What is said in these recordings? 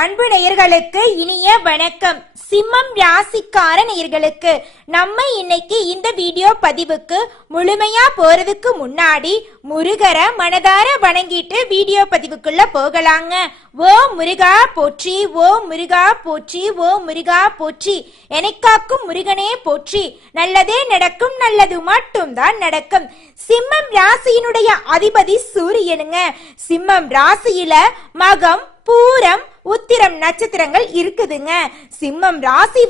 அன்பு நேயர்களுக்கு இனிய வணக்கம். சிம்மம் ராசிக்கார நேயர்களுக்கு நம்ம இன்னைக்கு இந்த வீடியோ பதிவுக்கு முழுமையா போறதுக்கு முன்னாடி முருகரை மனதார வணங்கிட்டு வீடியோ பதிவுக்குள்ள போகலாங்க. ஓ முருகா போற்றி, ஓ முருகா போற்றி, ஓ முருகா போற்றி, எனக்காக்கும் முருகனே போற்றி, நல்லதே நடக்கும், நல்லது மட்டும்தான் நடக்கும். சிம்மம் ராசியினுடைய அதிபதி சூரியனுங்க. சிம்மம் ராசியில மகம், பூரம், உத்திரம் நட்சத்திரங்கள் இருக்குதுங்க. சிம்மம் ராசி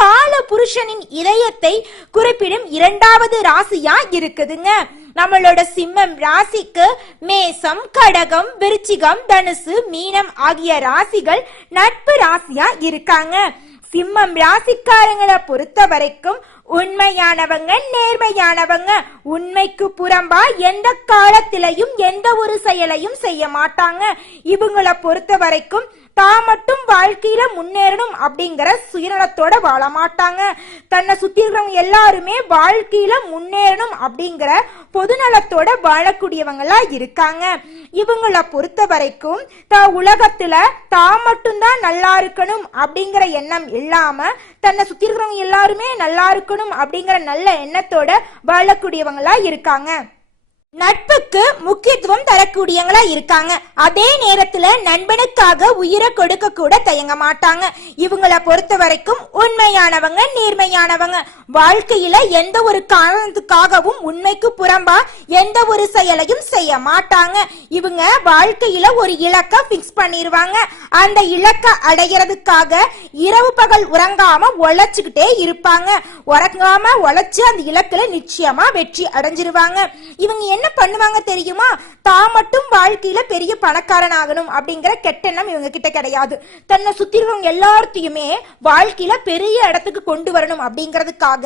கால புருஷனின் இதயத்தை குறிப்பிடும் இரண்டாவது ராசியா இருக்குதுங்க. நம்மளோட சிம்மம் ராசிக்கு மேசம், கடகம், விருச்சிகம், தனுசு, மீனம் ஆகிய ராசிகள் நட்பு ராசியா இருக்காங்க. சிம்மம் ராசிக்காரங்களை பொறுத்த வரைக்கும் உண்மையானவங்க, நேர்மையானவங்க. உண்மைக்கு புறம்பா எந்த காலத்திலையும் எந்த ஒரு செயலையும் செய்ய மாட்டாங்க. இவங்களை பொறுத்த வரைக்கும் தான் மட்டும் வாழ்க்கையில முன்னேறணும் அப்படிங்கிற சுயநலத்தோட வாழ மாட்டாங்க. தன்னை சுத்தி இருக்கிறவங்க எல்லாருமே வாழ்க்கையில முன்னேறணும் அப்படிங்கிற பொதுநலத்தோட வாழக்கூடியவங்களா இருக்காங்க. இவங்களை பொறுத்த வரைக்கும் உலகத்துல தான் மட்டும்தான் நல்லா இருக்கணும் அப்படிங்கிற எண்ணம் இல்லாம தன்னை சுத்தி இருக்கிறவங்க எல்லாருமே நல்லா இருக்கணும் அப்படிங்கிற நல்ல எண்ணத்தோட வாழக்கூடியவங்களா இருக்காங்க. நட்புக்கு முக்கியத்துவம் தரக்கூடியவங்களா இருக்காங்க. அதே நேரத்துல நண்பனுக்காக உயிரை கொடுக்க கூட தயங்க மாட்டாங்க. இவங்களை பொறுத்த வரைக்கும் உண்மையானவங்க, நேர்மையானவங்க. வாழ்க்கையில எந்த ஒரு காரணத்துக்காகவும் உண்மைக்கு புறம்பா எந்த ஒரு செயலையும் செய்ய மாட்டாங்க. இவங்க வாழ்க்கையில ஒரு இலக்க பிக்ஸ் பண்ணிருவாங்க. அந்த இலக்க அடைகிறதுக்காக இரவு பகல் உறங்காம உழைச்சுக்கிட்டே இருப்பாங்க. உறங்காம உழைச்சு அந்த இலக்குல நிச்சயமா வெற்றி அடைஞ்சிருவாங்க. இவங்க என்ன பண்ணுவாங்க தெரியுமா? தான் மட்டும் வாழ்க்கையில பெரிய பணக்காரன் ஆகணும் அப்படிங்கிற கெட்டெண்ணம் இவங்க கிட்ட கிடையாது. தன்னை சுத்தி இருக்கிறவங்க எல்லாத்தையுமே வாழ்க்கையில பெரிய இடத்துக்கு கொண்டு வரணும் அப்படிங்கிறதுக்காக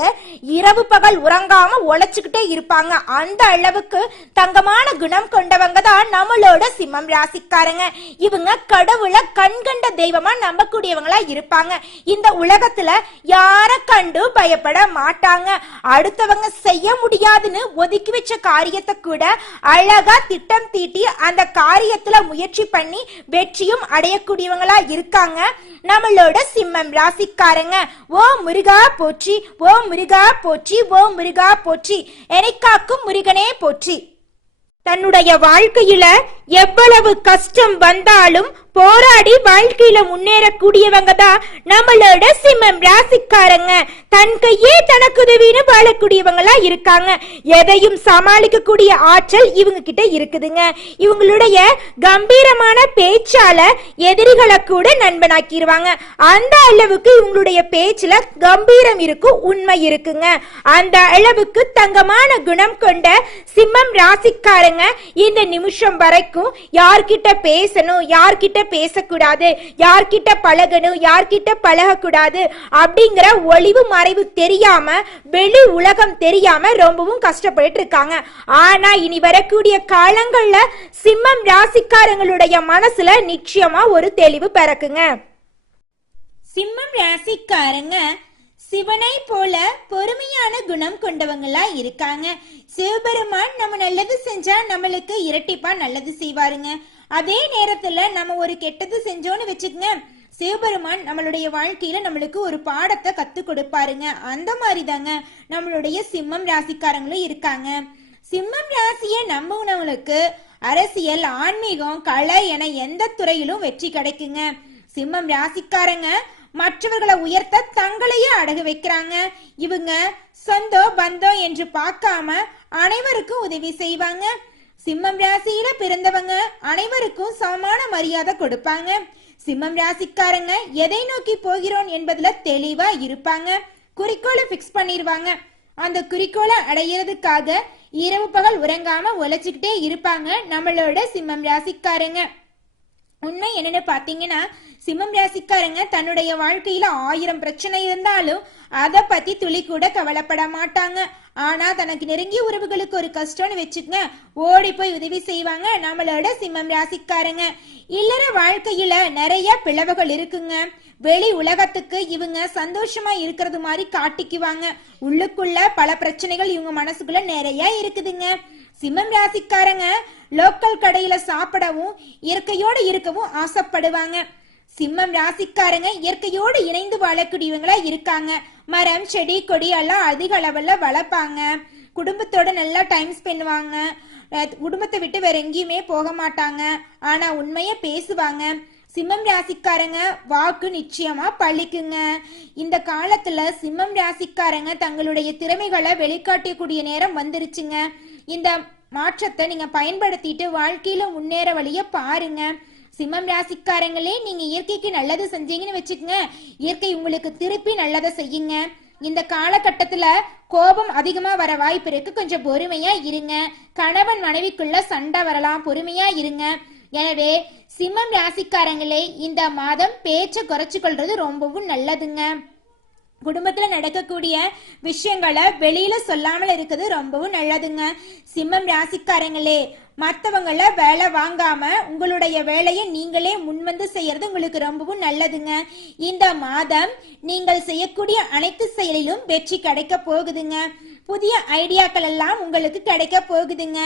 இரவு பகல் உறங்காம உழைச்சுக்கிட்டே இருப்பாங்க. அந்த அளவுக்கு தங்கமான குணம் கொண்டவங்க தான் நம்மளோட சிம்மம் ராசிக்காரங்க. இவங்க கடவுளை கண்கண்ட தெய்வமா நம்பக்கூடியவங்களா இருப்பாங்க. இந்த உலகத்துல யார கண்டு பயப்பட மாட்டாங்க. அடுத்தவங்க செய்ய முடியாதுன்னு ஒதுக்கி வச்ச காரியத்தை கூட அழகா திட்டம் தீட்டி அந்த காரியத்துல முயற்சி பண்ணி வெற்றியும் அடையக்கூடியவங்களா இருக்காங்க நம்மளோட சிம்மம் ராசிக்காரங்க. ஓ முருகா போற்றி, ஓ முருகா போற்றி, ஓ முருகா போற்றி, எனக்காக்கும் முருகனே போற்றி. தன்னுடைய வாழ்க்கையில எவ்வளவு கஷ்டம் வந்தாலும் போராடி வாழ்க்கையில முன்னேறக்கூடியவங்க தான் நம்மளோட சிம்மம் ராசிக்காரங்க. தன் கையே தனக்கு உதவின்னு வாழக்கூடியவங்களா இருக்காங்க. எதையும் சமாளிக்கக்கூடிய ஆற்றல் இவங்க கிட்ட இருக்குதுங்க. இவங்களுடைய கம்பீரமான பேச்சால எதிரிகளை கூட நண்பனாக்கிடுவாங்க. அந்த அளவுக்கு இவங்களுடைய பேச்சுல கம்பீரம் இருக்கும், உண்மை இருக்குங்க. அந்த அளவுக்கு தங்கமான குணம் கொண்ட சிம்மம் ராசிக்காரங்க இந்த நிமிஷம் வரைக்கும் யார்கிட்ட பேசணும், யார்கிட்ட பேசக்கூடாது, யார்கிட்ட பழகணும், யார்கிட்ட பழகக்கூடாது அப்படிங்கிற ஒளிவு மறைவு தெரியாம, வெளி உலகம் தெரியாம ரொம்பவும் கஷ்டப்பட்டு இருக்காங்க. ஆனா இனி வரக்கூடிய காலங்கள்ல சிம்மம் ராசிக்காரங்களுடைய மனசுல நிச்சயமா ஒரு தெளிவு பிறக்குங்க. சிம்மம் ராசிக்காரங்க சிவனை போல பொறுமையான குணம் கொண்டவங்களா இருக்காங்க. சிவபெருமான் நம்ம நல்லது செஞ்சா நம்மளுக்கு இரட்டிப்பா நல்லது செய்வாருங்க. அதே நேரத்துல நம்ம ஒரு கெட்டது செஞ்சோன்னு வச்சுக்கங்க, சிவபெருமான் நம்மளுடைய வாழ்க்கையில நம்மளுக்கு ஒரு பாடத்தை கத்து கொடுப்பாருங்க. அந்த மாதிரி தாங்க நம்மளுடைய சிம்மம் ராசிக்காரங்களும் இருக்காங்க. சிம்மம் ராசிய நம்பினவங்களுக்கு அரசியல், ஆன்மீகம், கலை என எந்த துறையிலும் வெற்றி கிடைக்குங்க. சிம்மம் ராசிக்காரங்க மற்றவர்களை உயர்த்த தங்களையே அடகு வைக்கிறாங்க. இவங்க சொந்தம் பந்தம் என்று பார்க்காம அனைவருக்கும் உதவி செய்வாங்க. சிம்மம் ராசியில பிறந்தவங்க அனைவருக்கும் சமமான மரியாதை கொடுப்பாங்க. சிம்மம் ராசிக்காரங்க எதை நோக்கி போகிறோம் என்பதுல தெளிவா இருப்பாங்க. குறிக்கோளை பிக்ஸ் பண்ணிருவாங்க. அந்த குறிக்கோளை அடையிறதுக்காக இரவு பகல் உறங்காம உழைச்சுக்கிட்டே இருப்பாங்க நம்மளோட சிம்மம் ராசிக்காரங்க. உண்மை என்னன்னு பாத்தீங்கன்னா, சிம்மம் ராசிக்காரங்க தன்னுடைய வாழ்க்கையில 1000 பிரச்சனை இருந்தாலும் அதை பத்தி துளி கூட கவலைப்பட மாட்டாங்க. ஆனா தனக்கு நெருங்கிய உறவுகளுக்கு ஒரு கஷ்டம்னு வச்சுக்கங்க, ஓடி போய் உதவி செய்வாங்க நம்மளோட சிம்மம் ராசிக்காரங்க. இல்லற வாழ்க்கையில நிறைய பிளவுகள் இருக்குங்க. வெளி உலகத்துக்கு இவங்க சந்தோஷமா இருக்கிறது மாதிரி காட்டிக்குவாங்க. உள்ளுக்குள்ள பல பிரச்சனைகள் இவங்க மனசுக்குள்ள நிறைய இருக்குதுங்க. சிம்மம் ராசிக்காரங்க லோக்கல் கடையில சாப்பிடவும் இயற்கையோடு இருக்கவும் ஆசைப்படுவாங்க. சிம்மம் ராசிக்காரங்க இயற்கையோடு இணைந்து வாழக்கூடியவங்களா இருக்காங்க. மரம் செடி கொடி எல்லாம் அதிக அளவுல வளர்ப்பாங்க. குடும்பத்தோட நல்லா டைம் ஸ்பெண்டுவாங்க. குடும்பத்தை விட்டு வேற எங்கேயுமே போக மாட்டாங்க. ஆனா உண்மைய பேசுவாங்க. சிம்மம் ராசிக்காரங்க வாக்கு நிச்சயமா பழிக்குங்க. இந்த காலத்துல சிம்மம் ராசிக்காரங்க தங்களுடைய திறமைகளை வெளிக்காட்டக்கூடிய நேரம் வந்துருச்சுங்க. இந்த மாற்றத்தை நீங்க பயன்படுத்திட்டு வாழ்க்கையில முன்னேற வழிய பாருங்க. சிம்மம் ராசிக்காரங்களே, நீங்க இயற்கைக்கு நல்லது செஞ்சீங்கன்னு வச்சுக்கங்க, இயற்கை உங்களுக்கு திருப்பி நல்லதை செய்யுங்க. இந்த காலகட்டத்துல கோபம் அதிகமா வர வாய்ப்பு இருக்கு. கொஞ்சம் பொறுமையா இருங்க. கணவன் மனைவிக்குள்ள சண்டை வரலாம், பொறுமையா இருங்க. எனவே சிம்மம் ராசிக்காரங்களே, இந்த மாதம் பேச்சை குறைச்சு கொள்றது ரொம்பவும் நல்லதுங்க. குடும்பத்துல நடக்கக்கூடிய விஷயங்களை வெளியில சொல்லாமல் இருக்குது ரொம்பவும் நல்லதுங்க. சிம்மம் ராசிக்காரங்களே, மற்றவங்கள வேலை வாங்காம உங்களுடைய வேலையை நீங்களே முன்வந்து செய்யறது உங்களுக்கு ரொம்பவும் நல்லதுங்க. இந்த மாதம் நீங்கள் செய்யக்கூடிய அனைத்து செயலிலும் வெற்றி கிடைக்க போகுதுங்க. புதிய ஐடியாக்கள் எல்லாம் உங்களுக்கு கிடைக்க போகுதுங்க.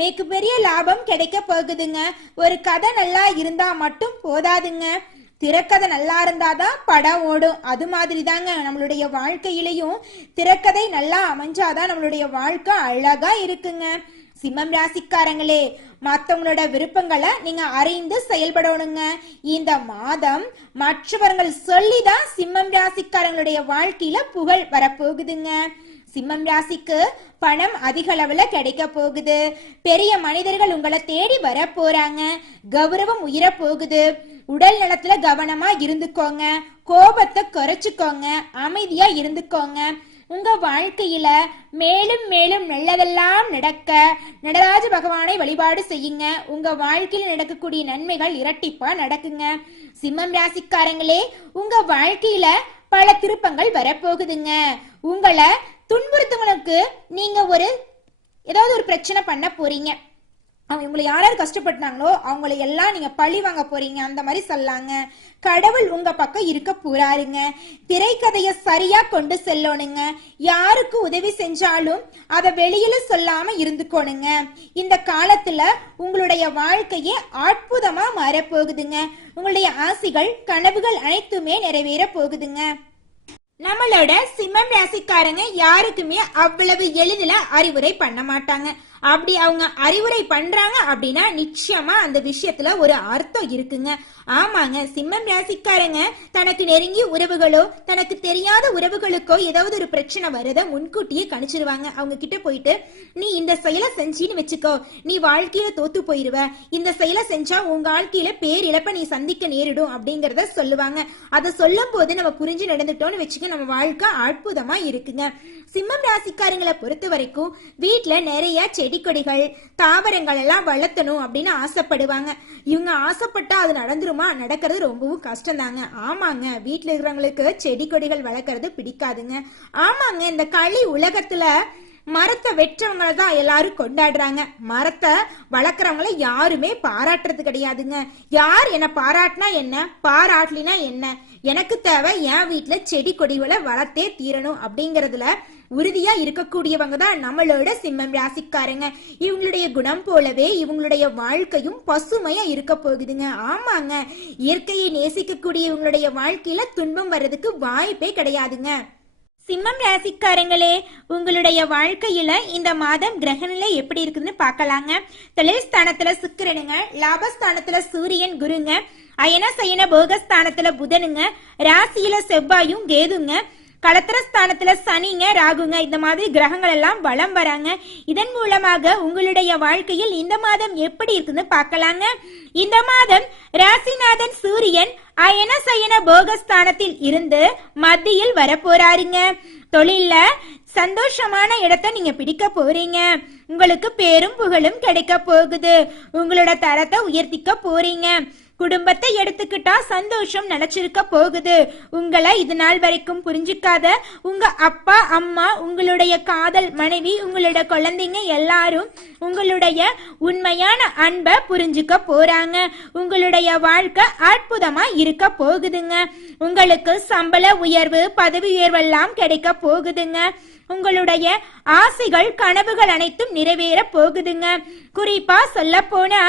மிகப்பெரிய லாபம் கிடைக்க போகுதுங்க. ஒரு கதை நல்லா இருந்தா மட்டும் போதாதுங்க, திரைக்கதை நல்லா இருந்தாதான் படம் ஓடும். அது மாதிரி தாங்க நம்மளுடைய வாழ்க்கையிலையும் திரைக்கதை நல்லா அமைஞ்சாதான் நம்மளுடைய வாழ்க்கை அழகா இருக்குங்க. சிம்மம் ராசிக்காரங்களே, மற்றவங்களோட விருப்பங்களை நீங்க அறிந்து செயல்படணுங்க. இந்த மாதம் மற்றவர்கள் சொல்லிதான் சிம்மம் ராசிக்காரங்களுடைய வாழ்க்கையில புகழ் வரப்போகுதுங்க. சிம்மம் ராசிக்கு பணம் அதிக அளவுல கிடைக்க போகுது. பெரிய மனிதர்கள் உங்களை தேடி வர போறாங்க. கௌரவம் உயர போகுது. உடல் நலத்துல கவனமா இருந்துக்கோங்க. கோபத்தை குறைச்சுக்கோங்க. அமைதியா இருந்துக்கோங்க. உங்க வாழ்க்கையில மேலும் மேலும் நல்லதெல்லாம் நடக்க நடராஜ பகவானை வழிபாடு செய்யுங்க. உங்க வாழ்க்கையில நடக்கக்கூடிய நன்மைகள் இரட்டிப்பா நடக்குங்க. சிம்மம் ராசிக்காரங்களே, உங்க வாழ்க்கையில பல திருப்பங்கள் வரப்போகுதுங்க. உங்களை துன்புறுத்தவங்களுக்கு நீங்க ஏதாவது ஒரு பிரச்சனை பண்ண போறீங்க. அவங்க உங்களை யாராவது கஷ்டப்பட்டாங்களோ அவங்களை எல்லாம் நீங்க பழி வாங்க போறீங்க. அந்த மாதிரி சொல்லாங்க. கடவுள் உங்க பக்கம் இருக்க போறாருங்க. திரைக்கதைய சரியா கொண்டு செல்லணுங்க. யாருக்கு உதவி செஞ்சாலும் அதை வெளியில சொல்லாம இருந்துக்கோணுங்க. இந்த காலத்துல உங்களுடைய வாழ்க்கையே அற்புதமா மாறப்போகுதுங்க. உங்களுடைய ஆசைகள் கனவுகள் அனைத்துமே நிறைவேற போகுதுங்க. நம்மளோட சிம்மம் ராசிக்காரங்க யாருக்குமே அவ்வளவு எளிதில அறிவுரை பண்ண மாட்டாங்க. அப்படி அவங்க அறிவுரை பண்றாங்க அப்படின்னா நிச்சயமா அந்த விஷயத்துல ஒரு அர்த்தம் இருக்குங்க. ஆமாங்க, சிம்மம் ராசிக்காரங்க தனக்கு நெருங்கிய உறவுகளோ தனக்கு தெரியாத உறவுகளுக்கோ ஏதாவது ஒரு பிரச்சனை வருத முன்கூட்டியே கணிச்சிருவாங்க. அவங்க கிட்ட போயிட்டு, நீ இந்த செயலை செஞ்சின்னு வச்சுக்கோ, நீ வாழ்க்கையில தோத்து போயிருவ, இந்த செயலை செஞ்சா உங்க வாழ்க்கையில பேரிழப்ப நீ சந்திக்க நேரிடும் அப்படிங்கறத சொல்லுவாங்க. அதை சொல்லும் போது நம்ம புரிஞ்சு நடந்துட்டோம்னு வச்சுக்க, நம்ம வாழ்க்கை அற்புதமா இருக்குங்க. சிம்மம் ராசிக்காரங்களை பொறுத்த வரைக்கும் வீட்டுல நிறைய செடி கொடிகள் தாவரங்கள் எல்லாம் வளர்த்தணும் அப்படின்னு ஆசைப்படுவாங்க. இவங்க ஆசைப்பட்டா அது நடந்துருமா? நடக்கிறது ரொம்பவும் கஷ்டம் தாங்க. ஆமாங்க, வீட்டுல இருக்கிறவங்களுக்கு செடி கொடிகள் வளர்க்கறது பிடிக்காதுங்க. ஆமாங்க, இந்த களி உலகத்துல மரத்தை வெற்றவங்களை தான் எல்லாரும் கொண்டாடுறாங்க. மரத்தை வளர்க்குறவங்கள யாருமே பாராட்டுறது கிடையாதுங்க. யார் என்ன பாராட்டினா என்ன, பாராட்டலினா என்ன, எனக்கு தேவை என் வீட்டுல செடி கொடிகளை வளர்த்தே தீரணும் அப்படிங்கறதுல உறுதியா இருக்கக்கூடியவங்க தான் நம்மளோட சிம்மம் ராசிக்காரங்க. இவங்களுடைய குணம் போலவே இவங்களுடைய வாழ்க்கையும் பசுமையா இருக்க போகுதுங்க. ஆமாங்க, இயற்கையை நேசிக்கக்கூடிய இவங்களுடைய வாழ்க்கையில துன்பம் வர்றதுக்கு வாய்ப்பே கிடையாதுங்க. சிம்மம் ராசிக்காரங்களே, உங்களுடைய வாழ்க்கையில இந்த மாதம் கிரகநிலை எப்படி இருக்குதுன்னு பார்க்கலாங்க. தொழில் ஸ்தானத்துல சுக்கிரனுங்க, லாபஸ்தானத்துல சூரியன் குருங்க, அயன சயன போகஸ்தானத்துல புதனுங்க, ராசியில செவ்வாயும் கேதுங்க, களத்திரஸ்தானத்துல சனிங்க ராகுங்க. இந்த மாதிரி கிரகங்கள் எல்லாம் வலம் வராங்க. இதன் மூலமாக உங்களுடைய வாழ்க்கையில் இந்த மாதம் எப்படி இருக்குன்னு பார்க்கலாங்க. இந்த மாதம் ராசிநாதன் சூரியன் அயன சயன போகஸ்தானத்தில் இருந்து மத்தியில் வரப்போறாருங்க. தொழில்ல சந்தோஷமான இடத்தை நீங்க பிடிக்க போறீங்க. உங்களுக்கு பேரும் புகழும் கிடைக்க போகுது. உங்களோட தரத்தை உயர்த்திக்க போறீங்க. குடும்பத்தை எடுத்துக்கிட்டா சந்தோஷம் நினைச்சிருக்க போகுது. உங்களை இது நாள் வரைக்கும் புரிஞ்சுக்காத உங்க அப்பா அம்மா, உங்களுடைய காதல் மனைவி, உங்களோட குழந்தைங்க எல்லாரும் உங்களுடைய உண்மையான அன்பை புரிஞ்சுக்க போறாங்க. உங்களுடைய வாழ்க்கை அற்புதமா இருக்க போகுதுங்க. உங்களுக்கு சம்பள உயர்வு, பதவி உயர்வெல்லாம் கிடைக்க போகுதுங்க. உங்களுடைய ஆசைகள் கனவுகள் அனைத்தும் நிறைவேற போகுதுங்க. குறிப்பா சொல்ல போனா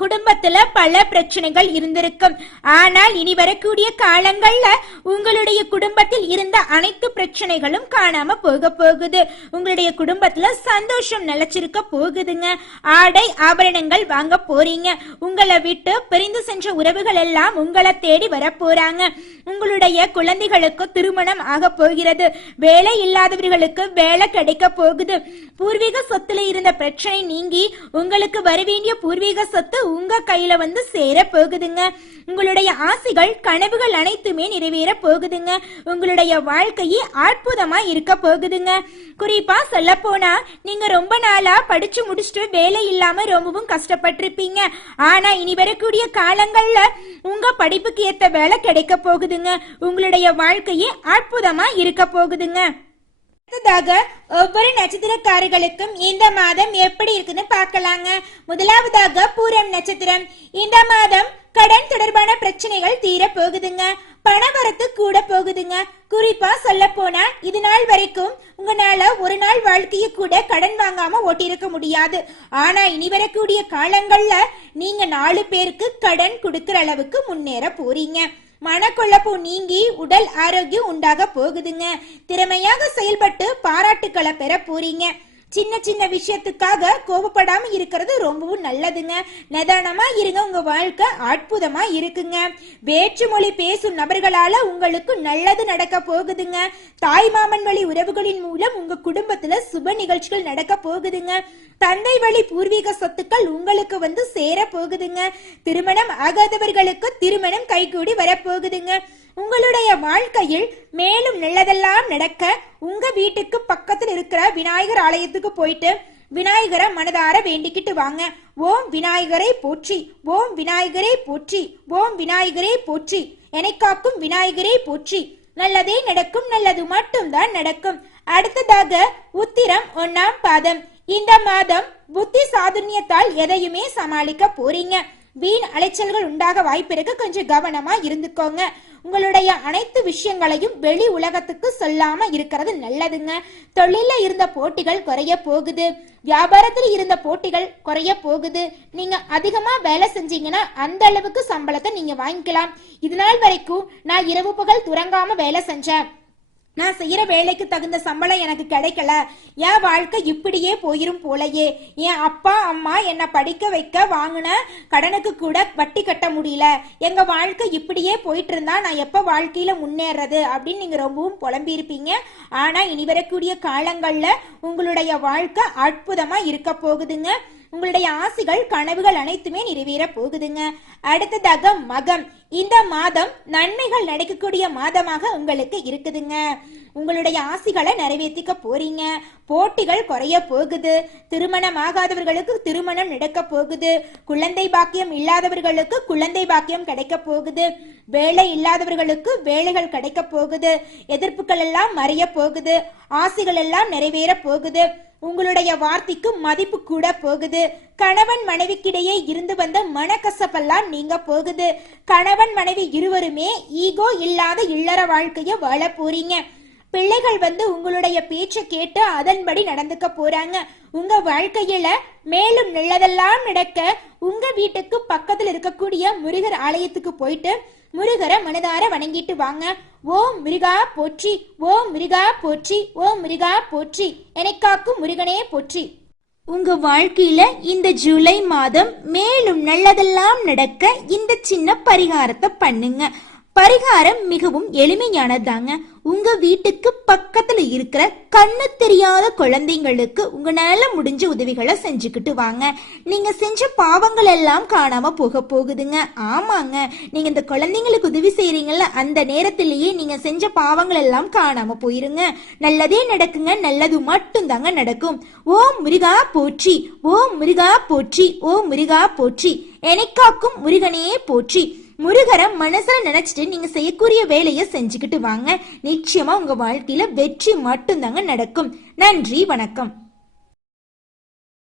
குடும்பத்துல பல பிரச்சனைகள் இருந்திருக்கும். ஆனால் இனி வரக்கூடிய காலங்கள்ல உங்களுடைய குடும்பத்தில் இருந்த அனைத்து பிரச்சனைகளும் காணாம போகுது. உங்களுடைய குடும்பத்துல சந்தோஷம் நிலைச்சிருக்க போகுதுங்க. ஆடை ஆபரணங்கள் வாங்க போறீங்க. உங்களை விட்டு பிரிந்து சென்ற உறவுகள் எல்லாம் உங்களை தேடி வர போறாங்க. உங்களுடைய குழந்தைகளுக்கு திருமணம் ஆக போகிறது. வேலை இல்லாதவர்களுக்கு வேலை கிடைக்க போகுது. பூர்வீக சொத்துல இருந்த பிரச்சனை நீங்கி உங்களுக்கு வரவேண்டிய பூர்வீக சொத்து உங்க கையில வந்து சேர போகுதுங்க. உங்களுடைய ஆசைகள் கனவுகள் அனைத்துமே நிறைவேற போகுதுங்க. உங்களுடைய வாழ்க்கையே அற்புதமா இருக்க போகுதுங்க. குறிப்பா சொல்ல போனா நீங்க ரொம்ப நாளா படிச்சு முடிச்சுட்டு வேலை இல்லாம ரொம்பவும் கஷ்டப்பட்டிருப்பீங்க. ஆனா இனி வரக்கூடிய காலங்கள்ல உங்க படிப்புக்கு ஏத்த வேலை கிடைக்க போகுதுங்க. உங்களுடைய வாழ்க்கையே அற்புதமா இருக்க போகுதுங்க. ஒவ்வொரு நட்சத்திரக்காரர்களுக்கும் இந்த மாதம் எப்படி இருக்குன்னு பார்க்கலாங்க. முதலாவதாக பூரம் நட்சத்திரம். இந்த மாதம் கடன் தொடர்பான பிரச்சனைகள் தீர போகுதுங்க. பணவரத்து கூட போகுதுங்க. குறிப்பா சொல்ல போனா இது நாள் வரைக்கும் உங்களால ஒரு நாள் வாழ்க்கைய கூட கடன் வாங்காம ஓட்டிருக்க முடியாது. ஆனா இனி வரக்கூடிய காலங்கள்ல நீங்க 4 பேருக்கு கடன் கொடுக்கற அளவுக்கு முன்னேற போறீங்க. மனக்குழப்பம் நீங்கி உடல் ஆரோக்கியம் உண்டாக போகுதுங்க. திறமையாக செயல்பட்டு பாராட்டுக்களை பெற போறீங்க. சின்ன சின்ன விஷயத்துக்காக கோபப்படாம இருக்கிறது ரொம்பவும் நல்லதுங்க. நிதானமா இருங்க. உங்க வாழ்க்கை அற்புதமா இருக்குங்க. வேற்று மொழி பேசும் நபர்களால உங்களுக்கு நல்லது நடக்க போகுதுங்க. தாய் மாமன் வழி உறவுகளின் மூலம் உங்க குடும்பத்துல சுப நிகழ்ச்சிகள் நடக்க போகுதுங்க. தந்தை வழி பூர்வீக சொத்துக்கள் உங்களுக்கு வந்து சேர போகுதுங்க. திருமணம் ஆகாதவர்களுக்கு திருமணம் கைகூடி வரப்போகுதுங்க. உங்களுடைய வாழ்க்கையில் மேலும் நல்லதெல்லாம் நடக்க உங்க வீட்டுக்கு பக்கத்தில் இருக்கிற விநாயகர் ஆலயத்துக்கு போயிட்டு விநாயகரை மனதார வேண்டிக்கிட்டு வாங்க. ஓம் விநாயகரை போற்றி, ஓம் விநாயகரை போற்றி, ஓம் விநாயகரை போற்றி, என்னை காக்கும் விநாயகரை போற்றி. நல்லதே நடக்கும். நல்லது மட்டும்தான் நடக்கும். அடுத்ததாக உத்திரம் 1ஆம் பாதம். இந்த மாதம் புத்தி சாதுர்யத்தால் எதையுமே சமாளிக்க போறீங்க. வீண் அலைச்சல்கள் உண்டாக வாய்ப்பிருக்கு. கொஞ்சம் கவனமா இருந்துக்கோங்க. உங்களுடைய அனைத்து விஷயங்களையும் வெளி உலகத்துக்கு சொல்லாம இருக்கிறது நல்லதுங்க. தொழில இருந்த போட்டிகள் குறைய போகுது. வியாபாரத்தில் இருந்த போட்டிகள் குறைய போகுது. நீங்க அதிகமா வேலை செஞ்சீங்கன்னா அந்த அளவுக்கு சம்பளத்தை நீங்க வாங்கிக்கலாம். இது நாள் வரைக்கும் நான் இரவு பகல் துறங்காம வேலை செஞ்சேன், நான் செய்யற வேலைக்கு தகுந்த சம்பளம் எனக்கு கிடைக்கல, என் வாழ்க்கை இப்படியே போயிரும் போலயே, என் அப்பா அம்மா என்னை படிக்க வைக்க வாங்கின கடனுக்கு கூட வட்டி கட்ட முடியல, எங்க வாழ்க்கை இப்படியே போயிட்டு இருந்தா நான் எப்ப வாழ்க்கையில முன்னேறது அப்படின்னு நீங்க ரொம்பவும் புலம்பி இருப்பீங்க. ஆனா இனி வரக்கூடிய காலங்கள்ல உங்களுடைய வாழ்க்கை அற்புதமா இருக்க போகுதுங்க. உங்களுடைய ஆசைகள் கனவுகள் அனைத்துமே நிறைவேற போகுதுங்க. அடுத்ததாக மகம். இந்த மாதம் நன்மைகள் நடக்கக்கூடிய மாதமாக உங்களுக்கு இருக்குதுங்க. உங்களுடைய ஆசைகளை நிறைவேற்றிக்க போறீங்க. போட்டிகள் குறைய போகுது. திருமணம் ஆகாதவர்களுக்கு திருமணம் நடக்க போகுது. குழந்தை பாக்கியம் இல்லாதவர்களுக்கு குழந்தை பாக்கியம் கிடைக்க போகுது. வேலை இல்லாதவர்களுக்கு வேலைகள் கிடைக்க போகுது. எதிர்ப்புகள் எல்லாம் மறைய போகுது. ஆசைகள் எல்லாம் நிறைவேற போகுது. உங்களுடைய வார்த்தைக்கு மதிப்பு கூட போகுது. கணவன் மனைவிக்கிடையே இருந்து வந்த மனக்கசப்பெல்லாம் நீங்க போகுது. கணவன் மனைவி இருவருமே ஈகோ இல்லாத இல்லற வாழ்க்கைய வாழ போறீங்க. பிள்ளைகள் வந்து உங்களுடைய பேச்சை கேட்டு அதன்படி நடந்துக்க போறாங்க. உங்க வாழ்க்கையில மேலும் நல்லதெல்லாம் நடக்க உங்க வீட்டுக்கு பக்கத்துல இருக்கக்கூடிய முருகர் ஆலயத்துக்கு போயிட்டு முருகரை மனதார வணங்கிட்டு வாங்க. ஓம் முருகா போற்றி, ஓம் முருகா போற்றி, ஓம் முருகா போற்றி, என்னை காக்கும் முருகனே போற்றி. உங்க வாழ்க்கையில இந்த ஜூலை மாதம் மேலும் நல்லதெல்லாம் நடக்க இந்த சின்ன பரிகாரத்தை பண்ணுங்க. பரிகாரம் மிகவும் எளிமையானதாங்க. உங்க வீட்டுக்கு பக்கத்துல இருக்கிற கண்ணு தெரியாத குழந்தைங்களுக்கு உங்களால முடிஞ்ச உதவிகளை செஞ்சுக்கிட்டு வாங்க. நீங்க செஞ்ச பாவங்கள் எல்லாம் காணாம போக போகுதுங்க. ஆமாங்க, நீங்க இந்த குழந்தைங்களுக்கு உதவி செய்யறீங்கல்ல, அந்த நேரத்திலேயே நீங்க செஞ்ச பாவங்கள் எல்லாம் காணாம போயிருங்க. நல்லதே நடக்குங்க. நல்லது மட்டும் தாங்க நடக்கும். ஓம் முருகா போற்றி, ஓம் முருகா போற்றி, ஓம் முருகா போற்றி, என்னை காக்கும் முருகனே போற்றி. முருகரை மனசுல நினைச்சிட்டு நீங்க செய்யக்கூடிய வேலையை செஞ்சுக்கிட்டு வாங்க. நிச்சயமா உங்க வாழ்க்கையில வெற்றி மட்டும் தாங்க நடக்கும். நன்றி, வணக்கம்.